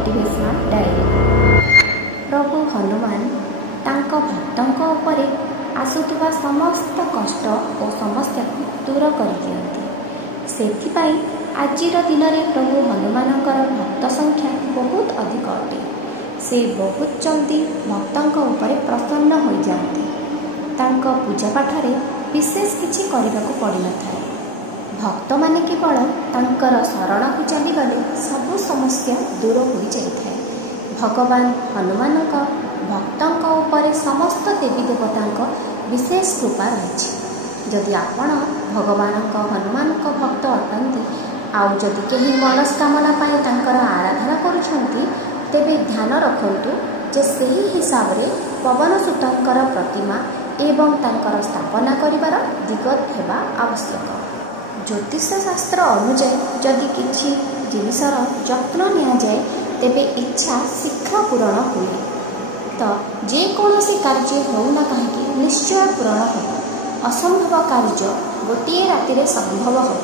Motivational diary. प्रभु हनुमान तांको भक्तों उपरे आसुवा समस्त कष्ट और समस्या को दूर कर दियंती। सेथिपाई आजिर दिन में प्रभु हनुमानकर भक्त संख्या बहुत अधिक अटे। से बहुत जल्दी भक्तों उपरे प्रसन्न हो जाती। तांको पूजा पाठरे विशेष किछि करने को पड़ न था। भक्त माने केवल तांकर शरण को चलीगले सबु समस्या दूर हो जाए। भगवान हनुमान भक्तों उपरे समस्त देवी देवता विशेष कृपा रही। जदि आपण भगवान हनुमान भक्त अटंती आउ जदि कहीं मनस्कामना पाए तांकर आराधना करुछंती तेबे ध्यान रखंतु जे सही हिसाब रे पवनसुतंकर प्रतिमा एवं तांकर स्थापना करिवार दिगत हेबा आवश्यक। ज्योतिष शास्त्र अनुसार जदि किछि जिनिसर जत्न निया जाए तेबे इच्छा शीघ्र पूरण हुए। तो जेकोसी कार्य होना कहीं निश्चय पूरण हो। असंभव कार्य गोटे राति रे संभव हो।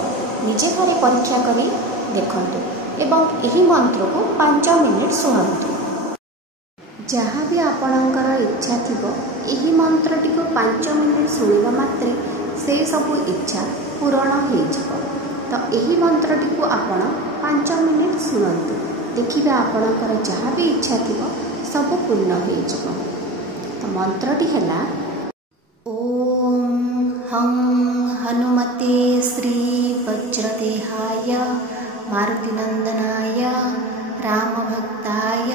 निजे घरे परीक्षा करी देखंतु एवं एही मंत्र को 5 मिनिट सुनंतु। जहाँ भी आपणकर इच्छा थिबो एही मंत्रटी को 5 मिनिट सुनिबा मात्रे से सब इच्छा पूरण हो। तो यही मंत्रटी को आपण 5 मिनिट शुणु। देखिए आपणकर जहाँ भी इच्छा थी सब पूर्ण हो। तो मंत्रटी है ओम हं हनुमते श्री वज्रदेहाय मारुतिनंदनाय रामभक्ताय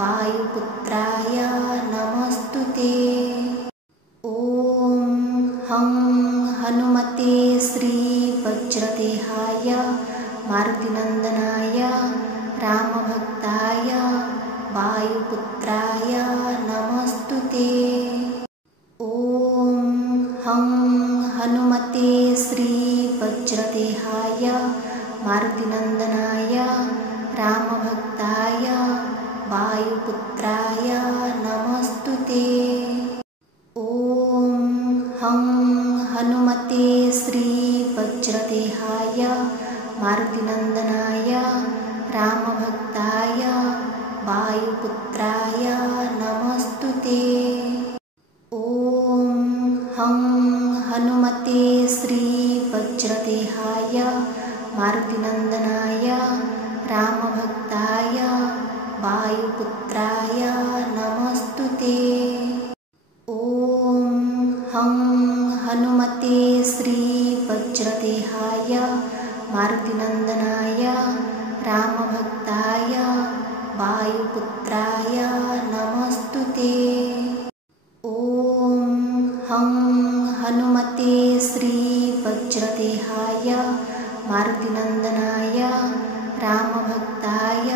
वायुपुत्राय नमस्तुते। ओम हं हनुमते श्री वज्रदेहाय मारुतिनंदनाय रामभक्ताय वायुपुत्राय नमस्तुते। ओम हं हनुमते श्री वज्रदेहाय मारुतिनंदनाय रामभक्ताय वायुपुत्राय नमस्तुते। ओम हं हनुमते श्री वज्रदेहाय मारुतिनंदनाय रामभक्ताय वायुपुत्राय नमस्तुते। ओम हं हनुमते श्री वज्रदेहाय मारुतिनंदनाय रामभक्ताय वायुपुत्राय नमस्तुते। ओम हं हनुमते श्री वज्रदेहाय मारुतिनंदनाय रामभक्ताय वायुपुत्राय नमस्तुते। ओम हं हनुमते श्री वज्रदेहाय मारुतिनंदनाय रामभक्ताय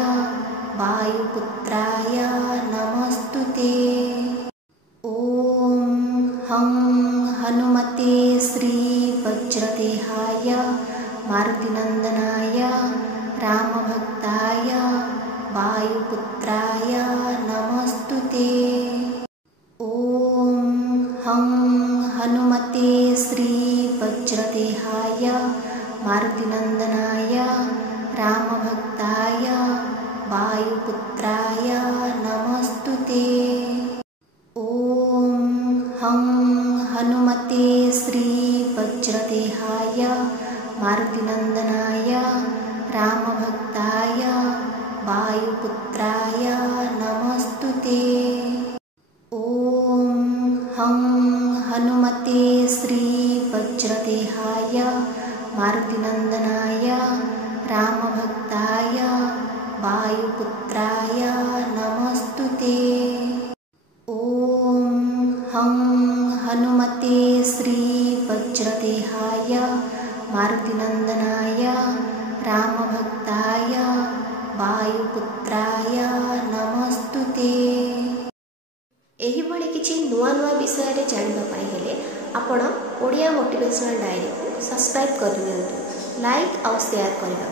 वायुपुत्राय नमस्तुते। ओम हं हनुमते श्री वज्रदेहाय मारुतिनंदनाय रामभक्ताय वायुपुत्राय नमस्तुते। ओम हं हनुमते श्री वज्रदेहाय मारुतिनंदनाय रामभक्ताय वायुपुत्राय नमस्तुते। ओम हं हनुमते श्री वज्रदेहाय मारुतिनंदनाय रामभक्ताय वायुपुत्राय नमस्तुते। ओम हं हनुमते श्री वज्रदेहाय मारुतिनंदनाय रामभक्ताय वायुपुत्राय नमस्तुते। ओम हं हनुमते श्री वज्रदेहाय मारुतिनंदनाय रामभक्ताय वायुपुत्राय नमस्तुते। एही भली किछि नुआ नुआ विषय रे जानिबा पाई हेले आपण ओडिया मोटिवेशनल डायरी को सब्सक्राइब कर दियंतु। लाइक और शेयर करने